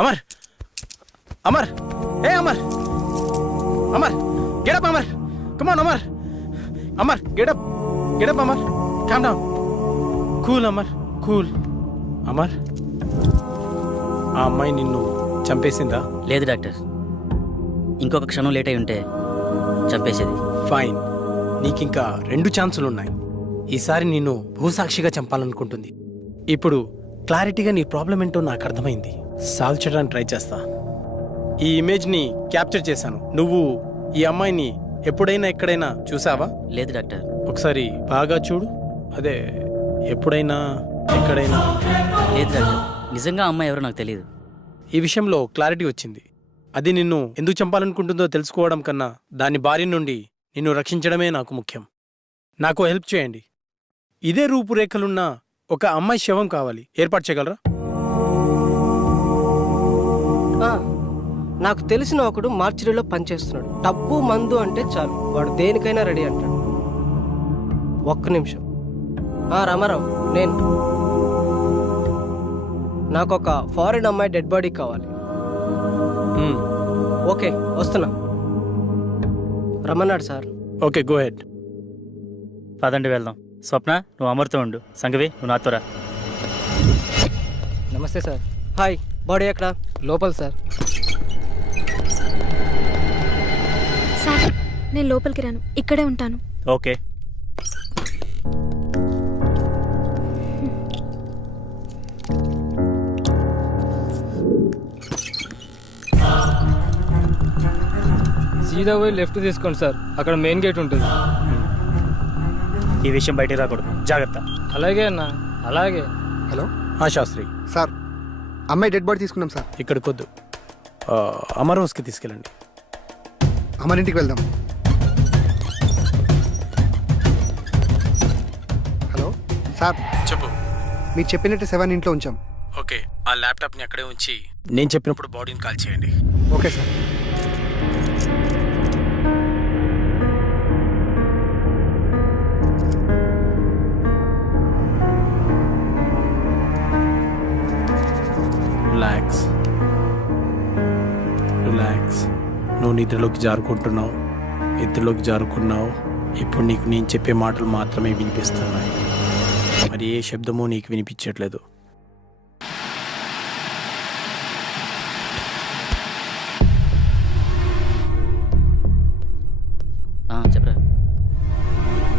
అమర్ అమర్ ఏ Amar Amar get up Amar come on Amar Amar get up Amar calm down cool Amar cool Amar ఆ అమ్మాయి నిన్ను చంపేసిందా? లేదు డాక్టర్, ఇంకొక క్షణం లేట్ అయి ఉంటే చంపేసేది. ఫైన్, నీకింకా 2 ఛాన్సులు ఉన్నాయి. ఈసారి నిన్ను భూసాక్షిగా చంపాలనుకుంటుంది. ఇప్పుడు క్లారిటీగా నీ ప్రాబ్లం ఏంటో నాకు అర్థమైంది. సాల్వ్ చేయడానికి ట్రై చేస్తా. ఈ ఇమేజ్ని క్యాప్చర్ చేశాను. నువ్వు ఈ అమ్మాయిని ఎప్పుడైనా ఎక్కడైనా చూసావా? లేదు డాక్టర్. ఒకసారి బాగా చూడు. అదే ఎప్పుడైనా ఎక్కడైనా. లేదు డాక్టర్, నిజంగా అమ్మాయి ఎవరో నాకు తెలియదు. ఈ విషయంలో క్లారిటీ వచ్చింది. అది నిన్ను ఎందుకు చంపాలనుకుంటుందో తెలుసుకోవడం కన్నా దాని బారి నుండి నిన్ను రక్షించడమే నాకు ముఖ్యం. నాకు హెల్ప్ చేయండి. ఇదే రూపురేఖలున్న ఒక అమ్మాయి శవం కావాలి. ఏర్పాటు చేయగలరా? నాకు తెలిసిన ఒకడు మార్చిరీలో పనిచేస్తున్నాడు. డబ్బు మందు అంటే చాలు, వాడు దేనికైనా రెడీ అంటాడు. ఒక్క నిమిషం. రామారావు, నేను నాకు ఒక ఫారిన్ అమ్మాయి డెడ్ బాడీ కావాలి. ఓకే, వస్తున్నా. రమ్మన్నాడు సార్. Okay, go head. పదండి వెళ్దాం. స్వప్న, నువ్వు అమర్తో ఉండు. సంగవి, నువ్వు నాతో రా. నమస్తే సార్. హాయ్. బాడీ ఎక్కడ? లోపల సార్. సార్, నేను లోపలికి రాను, ఇక్కడే ఉంటాను. ఓకే. సీదా పోయి లెఫ్ట్ తీసుకోండి సార్, అక్కడ మెయిన్ గేట్ ఉంటుంది. ఈ విషయం బయటికి రాకూడదు, జాగ్రత్త. అలాగే అన్న, అలాగే. హలో శాస్త్రి సార్, అమ్మాయి డెడ్ బాడీ తీసుకున్నాం సార్. ఇక్కడికి వద్దు, అమర్ హౌస్కి తీసుకెళ్ళండి. అమరింటికి వెళ్దాం. హలో సార్, చెప్పు. మీరు చెప్పినట్టు 7 ఇంట్లో ఉంచాం. ఓకే, ఆ ల్యాప్టాప్ని అక్కడే ఉంచి నేను చెప్పినప్పుడు బాడీని కాల్ చేయండి. Okay sir. Relax relax. నువ్వు నిద్రలోకి జారుకున్నావు. ఇప్పుడు నీకు నేను చెప్పే మాటలు మాత్రమే వినిపిస్తున్నాయి. మరి ఏ శబ్దమూ నీకు వినిపించట్లేదు. చెప్పరా?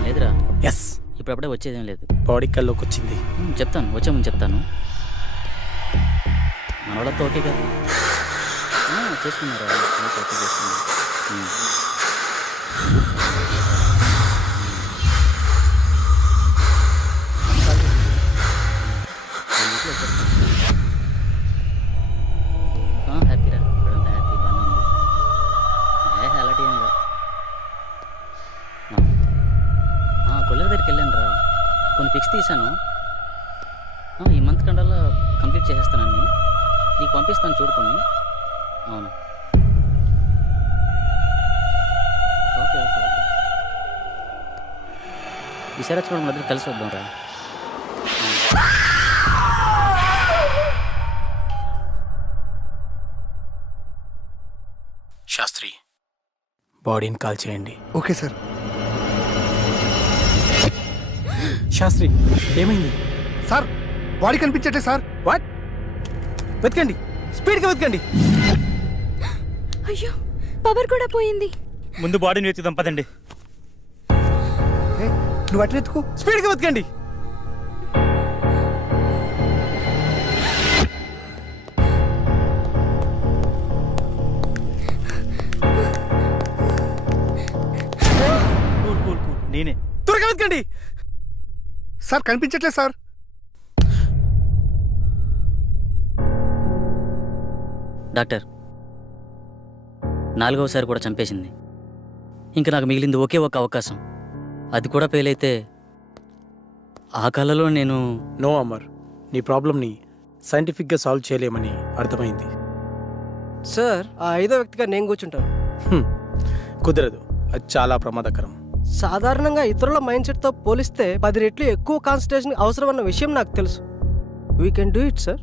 లేదురా. ఎస్, ఇప్పుడప్పుడే వచ్చేదేం లేదు. బాడీ కల్లోకి వచ్చింది. చెప్తాను, వచ్చే ముందు చెప్తాను. మన వాళ్ళతో ఓకే కదా? చేసుకున్నారా? ఓకే చేసుకున్నారు. హ్యాపీరా, ఇప్పుడంతా హ్యాపీ, బాగానే ఉంది. అలాంటి ఏం లేదు. కొల్లెల దగ్గరికి వెళ్ళాను రా, కొన్ని ఫిక్స్ తీశాను. ఈ మంత్ కండల్లో కంప్లీట్ చేసేస్తానని నీకు పంపిస్తాను, చూడుకొని. అవును, ఓకే ఓకే ఓకే. ఈసారి వచ్చినప్పుడు మన దగ్గర కలిసి వద్దాం రా. శాస్త్రి, బాడీని కాల్ చేయండి. Okay sir. శాస్త్రి, ఏమైంది సార్? బాడీ కనిపించట్లేదు సార్. వాట్? వెతకండి, స్పీడ్గా వెతకండి. అయ్యో, పవర్ కూడా పోయింది. ముందు బాడీని వెతుకుదాం, పదండి. నువ్వు అట్లా ఎత్తుకో. స్పీడ్గా వెతకండి. నేనే. త్వరగా వెతకండి. సార్ కనిపించట్లేదు సార్. డాక్టర్, 4వసారి కూడా చంపేసింది. ఇంకా నాకు మిగిలింది ఒకే ఒక అవకాశం. అది కూడా ఫెయిల్ అయితే ఆ కళలో నేను... నో అమర్, నీ ప్రాబ్లమ్ని సైంటిఫిక్గా సాల్వ్ చేయలేమని అర్థమైంది. సార్, ఆ 5వ వ్యక్తిగా నేను కూర్చుంటాను. కుదరదు, అది చాలా ప్రమాదకరం. సాధారణంగా ఇతరుల మైండ్ సెట్తో పోలిస్తే 10 రెట్లు ఎక్కువ కాన్సన్ట్రేషన్ అవసరం అన్న విషయం నాకు తెలుసు. We can do it sir.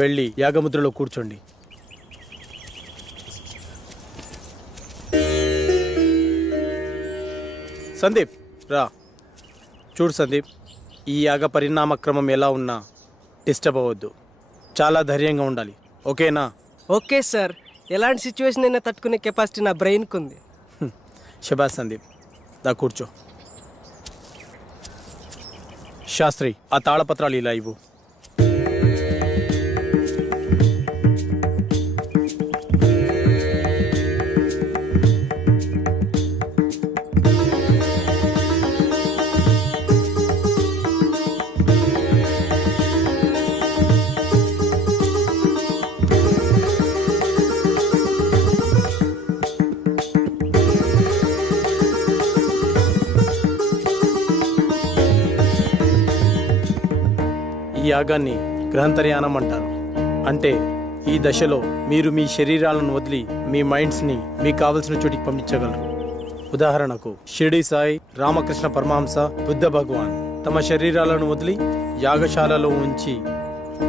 వెళ్ళి యాగముద్రలో కూర్చోండి. సందీప్ రా. చూడు సందీప్, ఈ యాగ పరిణామక్రమం ఎలా ఉన్నా డిస్టర్బ్ అవ్వద్దు. చాలా ధైర్యంగా ఉండాలి, ఓకేనా? ఓకే సార్, ఎలాంటి సిచ్యువేషన్ అయినా తట్టుకునే కెపాసిటీ నా బ్రెయిన్కి ఉంది. శబాష్ సందీప్, దా కూర్చో. శాస్త్రి, ఆ తాళపత్రాలు ఇలా ఇవ్వు. ఈ యాగాన్ని గ్రహంతర్యానం అంటారు. అంటే ఈ దశలో మీరు మీ శరీరాలను వదిలి మీ మైండ్స్ని మీకు కావలసిన చోటికి పంపించగలరు. ఉదాహరణకు షిరిడి సాయి, రామకృష్ణ పరమహంస, బుద్ధ భగవాన్ తమ శరీరాలను వదిలి యాగశాలలో ఉంచి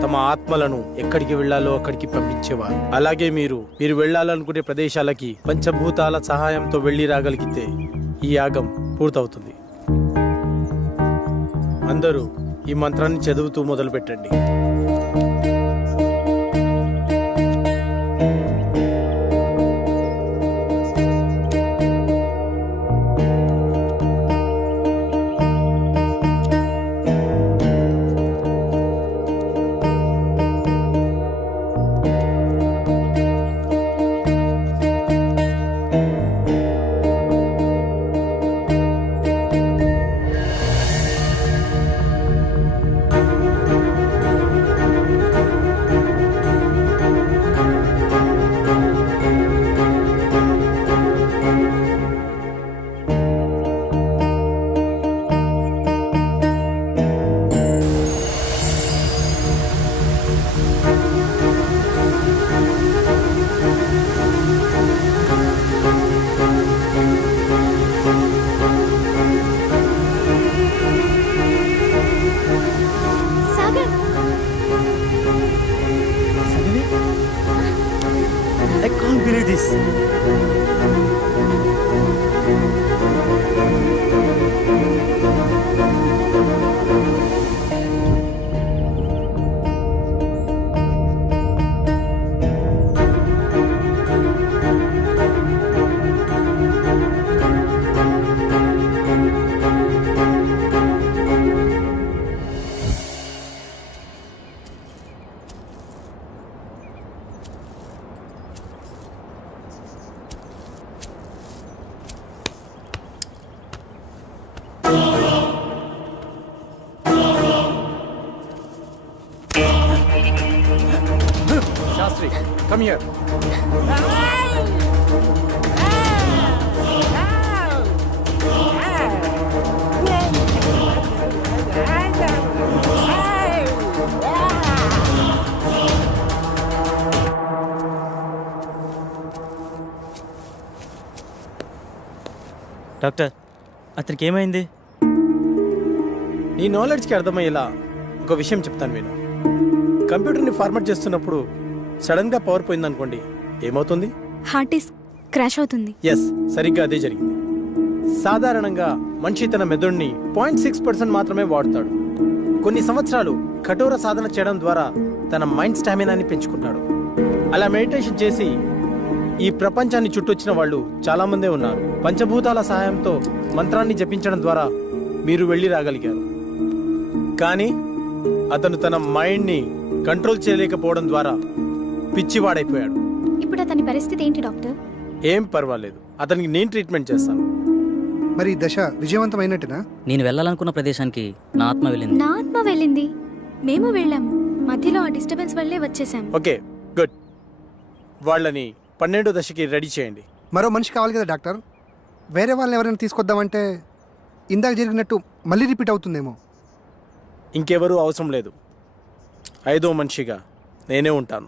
తమ ఆత్మలను ఎక్కడికి వెళ్లాలో అక్కడికి పంపించేవారు. అలాగే మీరు వెళ్లాలనుకునే ప్రదేశాలకి పంచభూతాల సహాయంతో వెళ్ళి రాగలిగితే ఈ యాగం పూర్తవుతుంది. అందరూ ఈ మంత్రాన్ని చదువుతూ మొదలు పెట్టండి. Sagar, I can't believe this. Shastri, come here. Doctor, అతనికి ఏమైంది? నీ నాలెడ్జ్కి అర్థమయ్యేలా ఒక విషయం చెప్తాను విను. కంప్యూటర్ని ఫార్మాట్ చేస్తున్నప్పుడు సడన్గా పవర్ పోయిందనుకోండి, ఏమవుతుంది? హార్ట్ డిస్క్ క్రాష్ అవుతుంది. ఎస్, సరిగ్గా అదే జరిగింది. సాధారణంగా మనిషి తన మెదడుని 0.6% మాత్రమే వాడుతాడు. కొన్ని సంవత్సరాలు కఠోర సాధన చేయడం ద్వారా తన మైండ్ స్టామినాని పెంచుకుంటాడు. అలా మెడిటేషన్ చేసి ఈ ప్రపంచాన్ని చుట్టొచ్చిన వాళ్ళు చాలామందే ఉన్నారు. పంచభూతాల సహాయంతో మంత్రాన్ని జపించడం ద్వారా మీరు వెళ్ళి రాగలిగారు. కానీ అతను తన మైండ్ని కంట్రోల్ చేయలేకపోవడం ద్వారా పిచ్చివాడైపోయాడు. ఇప్పుడు అతని పరిస్థితి ఏంటి డాక్టర్? ఏం పర్వాలేదు, అతనికి నేను ట్రీట్మెంట్ చేస్తాను. మరి ఈ దశ విజయవంతమైనట్టునా? నేను వెళ్ళాలనుకున్న ప్రదేశానికి నా ఆత్మ వెళ్ళింది. నా ఆత్మ వెళ్ళింది, మేము వెళ్ళాము. మధ్యలో ఆ డిస్టర్బెన్స్ వల్లే వచ్చేసాము. Okay, good. వాళ్ళని 12వ దశకి రెడీ చేయండి. మరో మనిషి కావాలి కదా డాక్టర్. వేరే వాళ్ళని ఎవరైనా తీసుకొద్దామంటే ఇందాక జరిగినట్టు మళ్ళీ రిపీట్ అవుతుందేమో. ఇంకెవరూ అవసరం లేదు. 5వ మనిషిగా నేనే ఉంటాను.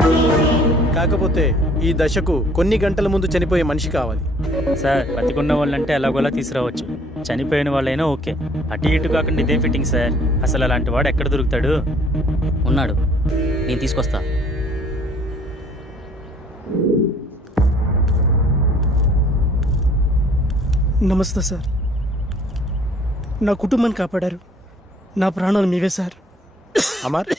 కాకపోతే ఈ దశకు కొన్ని గంటల ముందు చనిపోయే మనిషి కావాలి. సార్, బతికున్న వాళ్ళంటే ఎలాగోలా తీసుకురావచ్చు. చనిపోయిన వాళ్ళైనా ఓకే. అటు ఇటు కాకుండా ఇదేం ఫిట్టింగ్ సార్. అసలు అలాంటి వాడు ఎక్కడ దొరుకుతాడు? ఉన్నాడు, నేను తీసుకొస్తా. నమస్తే సార్. నా కుటుంబాన్ని కాపాడారు. నా ప్రాణాలు మీవే సార్. అమర్,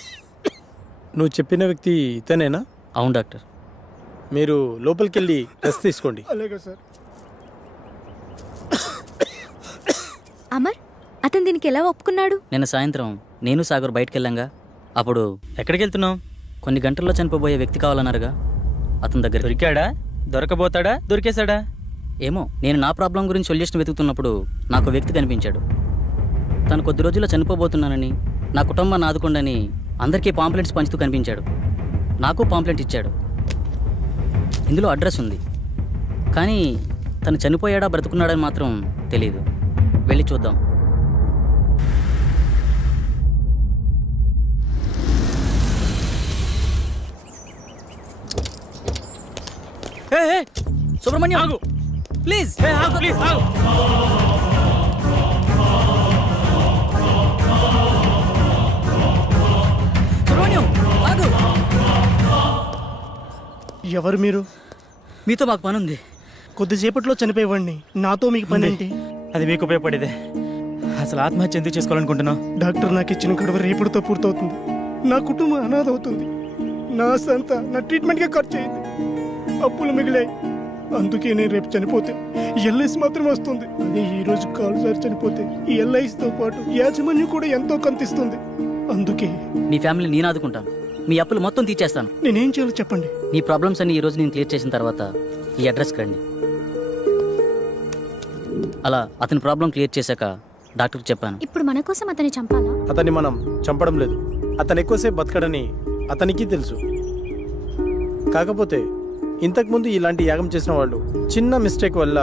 నువ్వు చెప్పిన వ్యక్తి ఇతనేనా? అవును డాక్టర్. మీరు లోపలికి వెళ్ళి రెస్ట్ తీసుకోండి. అలాగే సార్. అమర్, అతను దీనికి ఎలా ఒప్పుకున్నాడు? నిన్న సాయంత్రం నేను సాగర్ బయటకు వెళ్ళాంగా. అప్పుడు ఎక్కడికి వెళ్తున్నావు? కొన్ని గంటల్లో చనిపోబోయే వ్యక్తి కావాలన్నారుగా, అతని దగ్గర. దొరికాడా? దొరకబోతాడా? దొరికేశాడా? ఏమో, నేను నా ప్రాబ్లం గురించి సొల్యూషన్ వెతుకుతున్నప్పుడు నాకు వ్యక్తి కనిపించాడు. తను కొద్ది రోజుల్లో చనిపోబోతున్నానని, నా కుటుంబాన్ని ఆదుకోండని అందరికీ పాంప్లెంట్స్ పంచుతూ కనిపించాడు. నాకు పాంప్లెంట్ ఇచ్చాడు. ఇందులో అడ్రస్ ఉంది, కానీ తను చనిపోయాడా బ్రతుకున్నాడని మాత్రం తెలియదు. వెళ్ళి చూద్దాం. సుబ్రహ్మణ్యం ఆగు ప్లీజ్. ప్లీజ్ ఆగు. సుబ్రహ్మణ్యం ఆగు. ఎవరు మీరు? మీతో మాకు పని ఉంది. కొద్దిసేపట్లో చనిపోయేవాడిని. నాతో మీకు పని ఏంటి? అది మీకు ఉపయోగపడేదే. అసలు ఆత్మహత్య ఎందుకు చేసుకోవాలనుకుంటున్నావు? డాక్టర్ నాకు ఇచ్చిన గడువు రేపటితో పూర్తవుతుంది. నా కుటుంబం అనాథ అవుతుంది. నా సంతా నా ట్రీట్మెంట్గా ఖర్చు అయింది. అప్పులు మిగిలాయి. అందుకే నేను రేపు చనిపోతే ఎల్ఐసి మాత్రం వస్తుంది. అదే ఈ రోజు కాలు సార్ చనిపోతే ఈ ఎల్ఐసితో పాటు యాజమాన్యం కూడా ఎంతో కంతిస్తుంది. అందుకే మీ ఫ్యామిలీ నేను ఆదుకుంటాను. మీ అప్పులు మొత్తం తీర్చేస్తాను. నేనేం చేయాలో చెప్పండి. నీ ప్రాబ్లమ్స్ అన్ని ఈ రోజు నేను క్లియర్ చేసిన తర్వాత ఈ అడ్రస్కి రండి. అలా అతని ప్రాబ్లం క్లియర్ చేశాక డాక్టర్కి చెప్పాను. ఇప్పుడు మన కోసం అతన్ని చంపాలా? అతన్ని మనం చంపడం లేదు. అతను ఎక్కువసేపు బతకడని అతనికి తెలుసు. కాకపోతే ఇంతకుముందు ఇలాంటి యాగం చేసిన వాళ్ళు చిన్న మిస్టేక్ వల్ల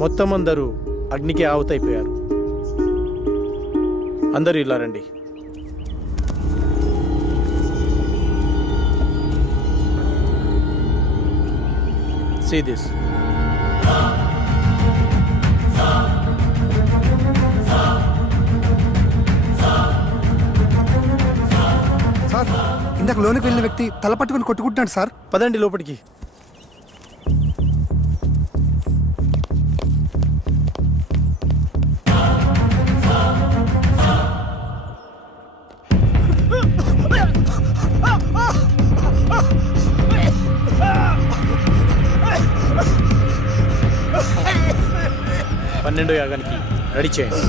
మొత్తం అందరూ అగ్నికి ఆవుతైపోయారు. అందరూ ఇలా రండి. See this. సార్, ఇందాక లోనికి వెళ్ళిన వ్యక్తి తల పట్టుకుని కొట్టుకుంటున్నాడు సార్. పదండి లోపలికి. పన్నెండో యాగానికి రెడీ చేయండి.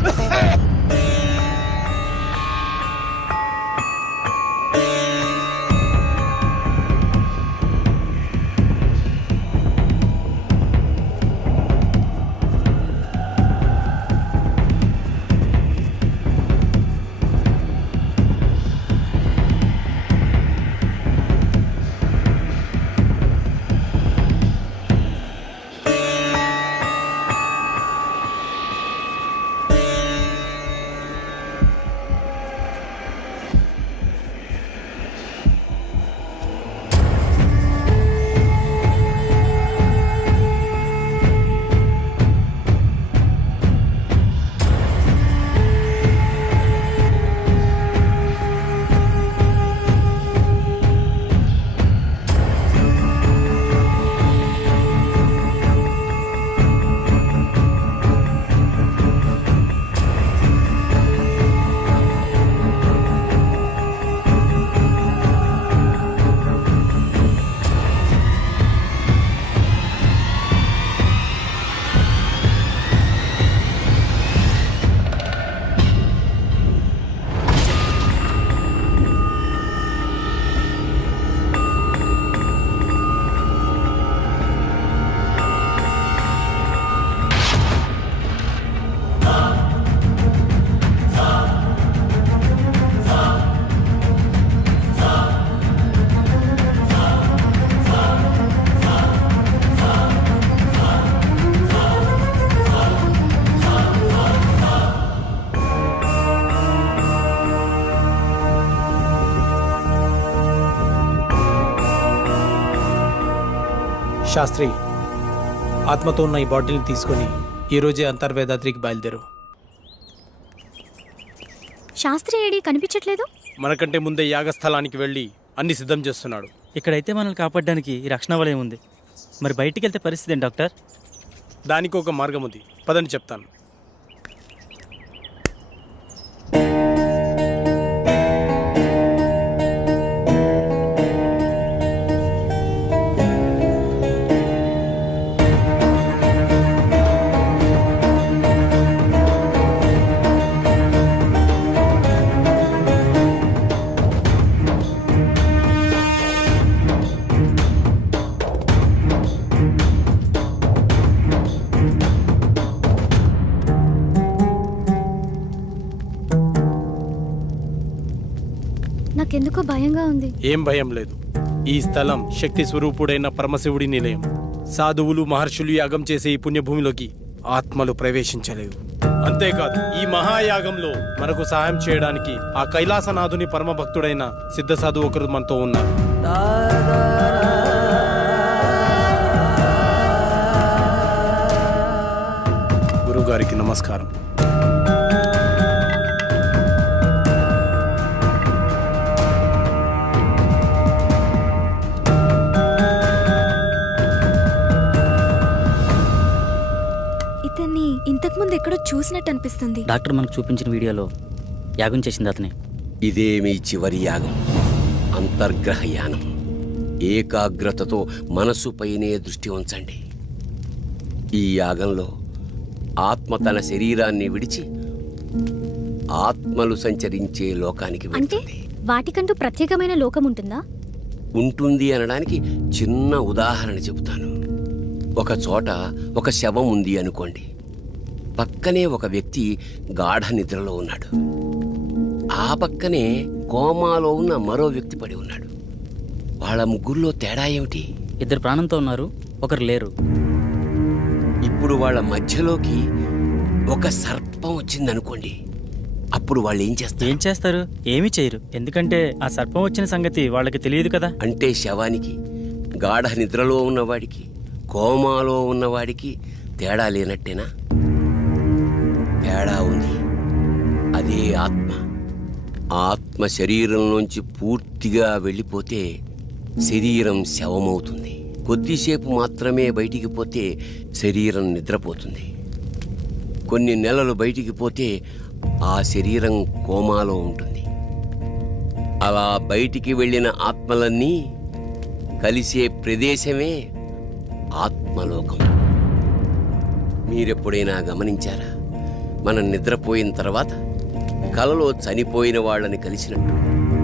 శాస్త్రి, ఆత్మతో ఉన్న ఈ బాటిల్ని తీసుకొని ఈరోజే అంతర్వేదాద్రికి బయలుదేరు. శాస్త్రి ఏడి కనిపించట్లేదు. మనకంటే ముందే యాగస్థలానికి వెళ్ళి అన్ని సిద్ధం చేస్తున్నాడు. ఇక్కడైతే మనల్ని కాపాడడానికి ఈ రక్షణ వలయం ఉంది. మరి బయటికి వెళ్తే పరిస్థితి ఏంటి డాక్టర్? దానికి ఒక మార్గం ఉంది, పదని చెప్తాను. నాకెందుకో భయంగా ఉంది. ఏం భయం లేదు. ఈ స్థలం శక్తి స్వరూపుడైన పరమశివుడి నిలయం. సాధువులు మహర్షులు యాగం చేసే ఈ పుణ్యభూమిలోకి ఆత్మలు ప్రవేశించలేవు. అంతేకాదు, ఈ మహాయాగంలో మనకు సహాయం చేయడానికి ఆ కైలాసనాథుని పరమ భక్తుడైన సిద్ధ సాధువు ఒకరు మనతో ఉన్నారు. గురుగారికి నమస్కారం. ఇతన్ని ఇంతకుముందు ఎక్కడో చూసినట్టు అనిపిస్తుంది. డాక్టర్ మనకు చూపించిన వీడియోలో యాగం చేసింది అతనే. ఇదే మీ చివరి యాగం, అంతర్గ్రహ యానం. ఏకాగ్రతతో మనసుపైనే దృష్టి ఉంచండి. ఈ యాగంలో ఆత్మ తన శరీరాన్ని విడిచి ఆత్మలు సంచరించే లోకానికి అంటే వెళ్తుంది. వాటికంటూ ప్రత్యేకమైన లోకం ఉంటుందా? ఉంటుంది అనడానికి చిన్న ఉదాహరణ చెబుతాను. ఒక చోట ఒక శవం ఉంది అనుకోండి. పక్కనే ఒక వ్యక్తి గాఢ నిద్రలో ఉన్నాడు. ఆ పక్కనే కోమాలో ఉన్న మరో వ్యక్తి పడి ఉన్నాడు. వాళ్ళ ముగ్గురులో తేడా ఏమిటి? ఇద్దరు ప్రాణంతో ఉన్నారు, ఒకరు లేరు. ఇప్పుడు వాళ్ళ మధ్యలోకి ఒక సర్పం వచ్చిందనుకోండి. అప్పుడు వాళ్ళు ఏం చేస్తారు? ఏం చేస్తారు? ఏమీ చేయరు. ఎందుకంటే ఆ సర్పం వచ్చిన సంగతి వాళ్ళకి తెలియదు కదా. అంటే శవానికి, గాఢ నిద్రలో ఉన్నవాడికి, కోమాలో ఉన్నవాడికి తేడా లేనట్టేనా? తేడా ఉంది. అదే ఆత్మ. ఆత్మ శరీరంలోంచి పూర్తిగా వెళ్ళిపోతే శరీరం శవమవుతుంది. కొద్దిసేపు మాత్రమే బయటికి పోతే శరీరం నిద్రపోతుంది. కొన్ని నెలలు బయటికి పోతే ఆ శరీరం కోమాలో ఉంటుంది. అలా బయటికి వెళ్ళిన ఆత్మలన్నీ కలిసే ప్రదేశమే ఆత్మలోకం. మీరెప్పుడైనా గమనించారా? మనం నిద్రపోయిన తర్వాత కలలో చనిపోయిన వాళ్ళని కలిసినట్టు,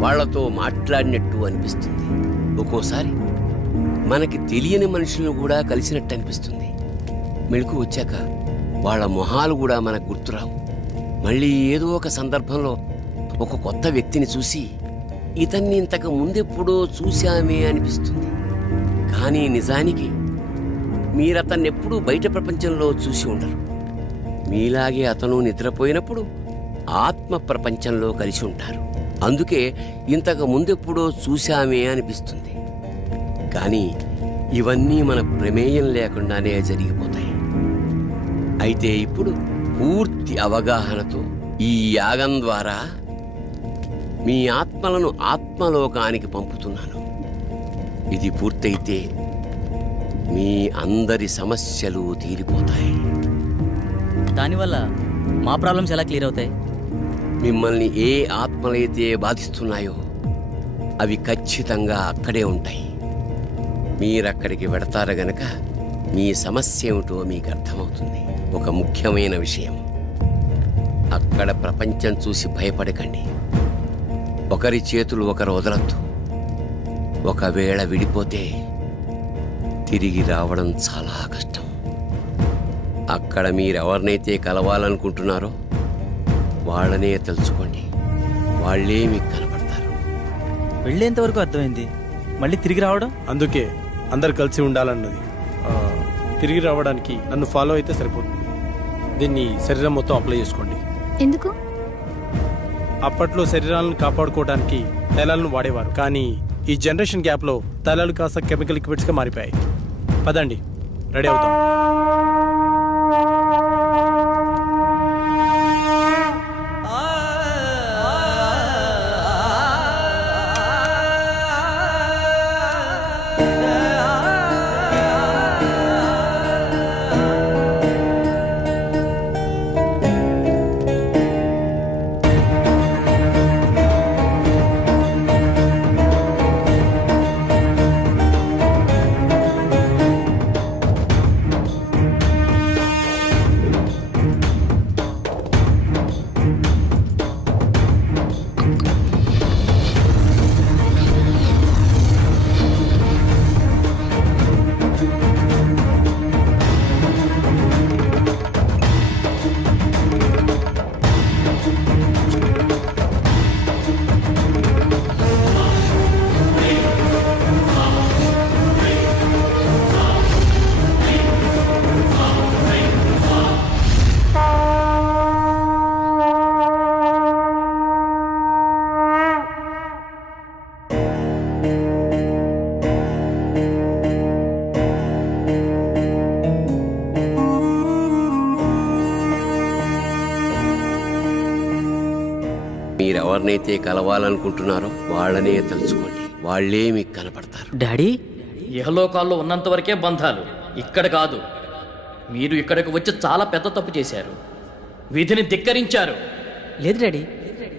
వాళ్లతో మాట్లాడినట్టు అనిపిస్తుంది. ఒక్కోసారి మనకి తెలియని మనుషులను కూడా కలిసినట్టు అనిపిస్తుంది. మెళుకు వచ్చాక వాళ్ళ మొహాలు కూడా మనకు గుర్తురావు. మళ్ళీ ఏదో ఒక సందర్భంలో ఒక కొత్త వ్యక్తిని చూసి ఇతన్ని ఇంతకు ముందెప్పుడో చూశామే అనిపిస్తుంది. కానీ నిజానికి మీరతన్ని ఎప్పుడూ బయట ప్రపంచంలో చూసి ఉండరు. మీలాగే అతను నిద్రపోయినప్పుడు ఆత్మ ప్రపంచంలో కలిసి ఉంటారు. అందుకే ఇంతకు ముందెప్పుడో చూశామే అనిపిస్తుంది. కానీ ఇవన్నీ మన ప్రమేయం లేకుండానే జరిగిపోతాయి. అయితే ఇప్పుడు పూర్తి అవగాహనతో ఈ యాగం ద్వారా మీ ఆత్మలను ఆత్మలోకానికి పంపుతున్నాను. ఇది పూర్తయితే మీ అందరి సమస్యలు తీరిపోతాయి. దానివల్ల మా ప్రాబ్లమ్స్ ఎలా క్లియర్ అవుతాయి? మిమ్మల్ని ఏ ఆత్మలైతే బాధిస్తున్నాయో అవి ఖచ్చితంగా అక్కడే ఉంటాయి. మీరక్కడికి వెడతారు గనక మీ సమస్య ఏమిటో మీకు అర్థమవుతుంది. ఒక ముఖ్యమైన విషయం, అక్కడ ప్రపంచం చూసి భయపడకండి. ఒకరి చేతులు ఒకరు వదలొద్దు. ఒకవేళ విడిపోతే తిరిగి రావడం చాలా కష్టం. అక్కడ మీరెవరినైతే కలవాలనుకుంటున్నారో వాళ్ళనే తలుచుకోండి. వాళ్ళే మీకు కనపడతారు. వెళ్ళేంతవరకు అర్థమైంది, మళ్ళీ తిరిగి రావడం. అందుకే అందరు కలిసి ఉండాలన్నది. తిరిగి రావడానికి నన్ను ఫాలో అయితే సరిపోతుంది. దీన్ని శరీరం మొత్తం అప్లై చేసుకోండి. ఎందుకు? అప్పట్లో శరీరాలను కాపాడుకోవడానికి తైలాలను వాడేవారు. కానీ ఈ జనరేషన్ గ్యాప్లో తైలాలు కాస్త కెమికల్ లిక్విడ్స్గా మారిపోయాయి. పదండి, రెడీ అవుతాం. మీరెవరినైతే కలవాలనుకుంటున్నారో వాళ్ళనే తలుచుకోండి, వాళ్ళే మీకు కనపడతారు. డాడీ, ఇహలోకాల్లో ఉన్నంత వరకే బంధాలు, ఇక్కడ కాదు. మీరు ఇక్కడికి వచ్చి చాలా పెద్ద తప్పు చేశారు, విధిని ధిక్కరించారు. లేదు డాడీ,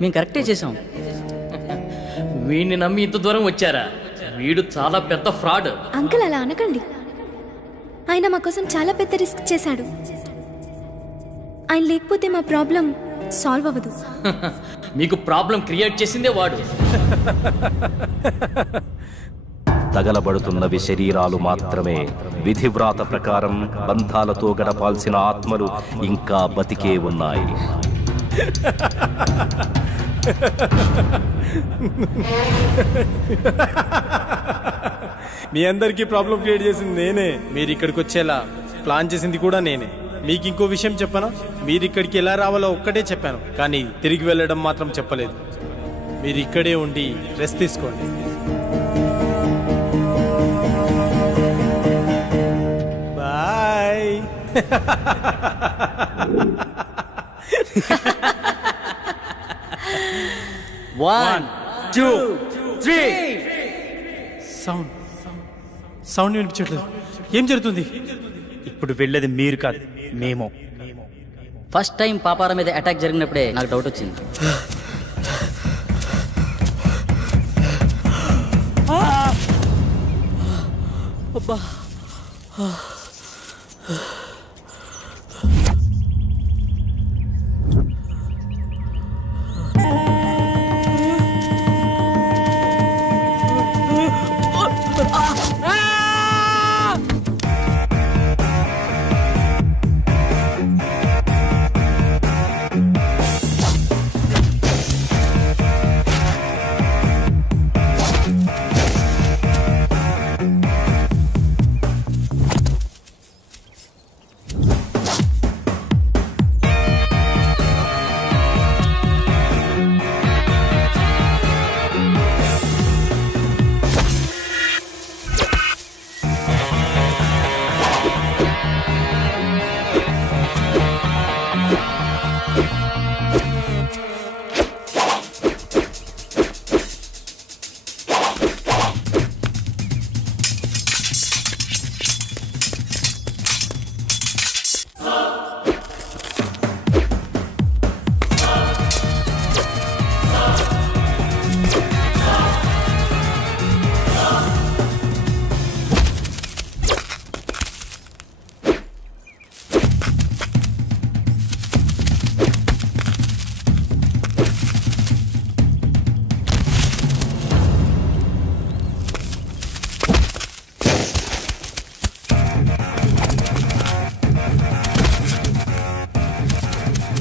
మేము కరెక్టే చేసాం. వీడిని నమ్మి ఇంత దూరం వచ్చారా? వీడు చాలా పెద్ద ఫ్రాడ్. అంకుల్ అలా అనకండి. ఆయన మా కోసం చాలా పెద్ద రిస్క్ చేశాడు. ఆయన లేకపోతే మా ప్రాబ్లం సాల్వ్ అవ్వదు. మీకు ప్రాబ్లం క్రియేట్ చేసిందే వాడు. తగలబడుతున్నవి శరీరాలు మాత్రమే. విధివ్రాత ప్రకారం బంధాలతో గడపాల్సిన ఆత్మలు ఇంకా బతికే ఉన్నాయి. మీ అందరికీ ప్రాబ్లం క్రియేట్ చేసింది నేనే. మీరు ఇక్కడికి వచ్చేలా ప్లాన్ చేసింది కూడా నేనే. మీకు ఇంకో విషయం చెప్పనా? మీరు ఇక్కడికి ఎలా రావాలో ఒక్కటే చెప్పాను, కానీ తిరిగి వెళ్ళడం మాత్రం చెప్పలేదు. మీరు ఇక్కడే ఉండి రెస్ట్ తీసుకోండి. Bye. One, two, three. Sound వినిపించట్లేదు. ఏం జరుగుతుంది? ఇప్పుడు వెళ్ళేది మీరు కాదు, మేము. ఫస్ట్ టైం పాపార మీద అటాక్ జరిగినప్పుడే నాకు డౌట్ వచ్చింది.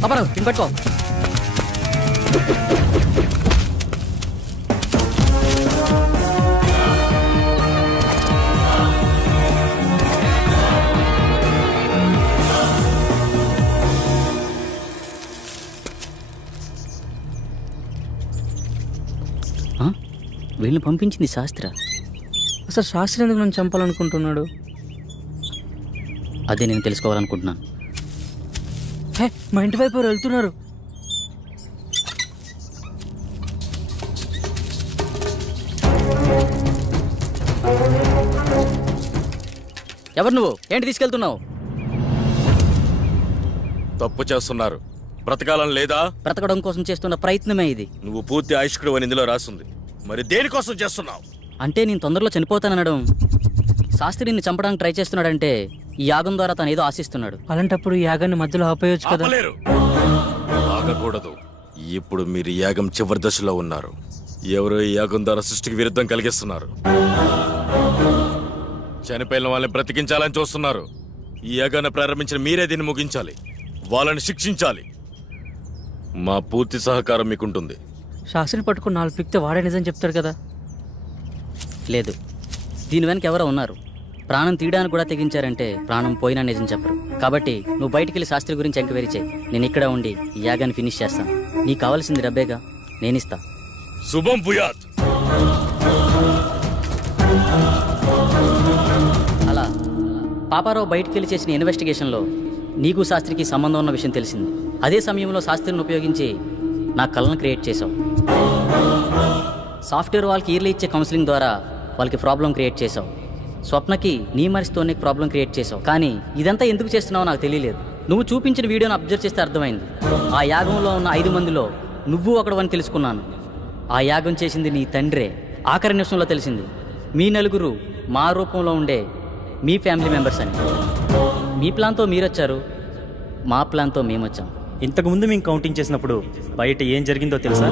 పాపారావు, దీన్ని పట్టుకో. వీళ్ళని పంపించింది శాస్త్ర. అసలు శాస్త్రి ఎందుకు నన్ను చంపాలనుకుంటున్నాడు? అదే నేను తెలుసుకోవాలనుకుంటున్నాను. హే, మా ఇంటి వైపు ఎవరు వెళ్తున్నారు. ఎవరు నువ్వు? ఏంటి తీసుకెళ్తున్నావు? తప్పు చేస్తున్నారు. బ్రతకాలని లేదా? బ్రతకడం కోసం చేస్తున్న ప్రయత్నమే ఇది. నువ్వు పూర్తి ఆయుష్కుడు అని ఇందులో రాస్తుంది. మరి దేనికోసం చేస్తున్నావు? అంటే నేను తొందరలో చనిపోతాననడం, శాస్త్రిని చంపడానికి ట్రై చేస్తున్నాడంటే ఈ యాగం ద్వారా తను ఏదో ఆశిస్తున్నాడు. అలాంటప్పుడు ఈ యాగాన్ని మధ్యలో ఆపేయొచ్చు కదా. ఆపలేరు. ఆగకూడదు. ఇప్పుడు మీరు యాగం చివరి దశలో ఉన్నారు. ఎవరో ఈ యాగం ద్వారా సృష్టికి విరుద్ధం కలిగిస్తున్నారు. చనిపోయిన వాళ్ళని బ్రతికించాలని చూస్తున్నారు. ఈ యాగాన్ని ప్రారంభించిన మీరే దీన్ని ముగించాలి. వాళ్ళని శిక్షించాలి. మా పూర్తి సహకారం మీకుంటుంది. శాస్త్రిని పట్టుకుని 4 పిక్తే వాడే నిజం చెప్తాడు కదా. లేదు, దీని వెనక ఎవరో ఉన్నారు. ప్రాణం తీయడానికి కూడా తెగించారంటే ప్రాణం పోయినా నిజం చెప్పరు. కాబట్టి నువ్వు బయటికి వెళ్ళి శాస్త్రి గురించి ఎంక్వైరీ చేయి. నేను ఇక్కడ ఉండి ఈ యాగాన్ని ఫినిష్ చేస్తాను. నీకు కావాల్సింది డబ్బేగా, నేనిస్తా. శుభం భూయాత్. అలా పాపారావు బయటికి వెళ్ళి చేసిన ఇన్వెస్టిగేషన్లో నీకు శాస్త్రికి సంబంధం ఉన్న విషయం తెలిసింది. అదే సమయంలో శాస్త్రిని ఉపయోగించి నా కళను క్రియేట్ చేసావు. సాఫ్ట్వేర్ వాళ్ళకి ఇయర్లీ ఇచ్చే కౌన్సిలింగ్ ద్వారా వాళ్ళకి ప్రాబ్లం క్రియేట్ చేసావు. స్వప్నకి నీ మనసుతోనే ప్రాబ్లం క్రియేట్ చేసావు. కానీ ఇదంతా ఎందుకు చేస్తున్నావో నాకు తెలియలేదు. నువ్వు చూపించిన వీడియోని అబ్జర్వ్ చేస్తే అర్థమైంది. ఆ యాగంలో ఉన్న 5 మందిలో నువ్వు ఒకడవని తెలుసుకున్నాను. ఆ యాగం చేసింది నీ తండ్రే. ఆఖరి నిమిషంలో తెలిసింది మీ నలుగురు మా రూపంలో ఉండే మీ ఫ్యామిలీ మెంబర్స్ అని. మీ ప్లాన్తో మీరొచ్చారు, మా ప్లాన్తో మేమొచ్చాం. ఇంతకుముందు మేము కౌంటింగ్ చేసినప్పుడు బయట ఏం జరిగిందో తెలుసా?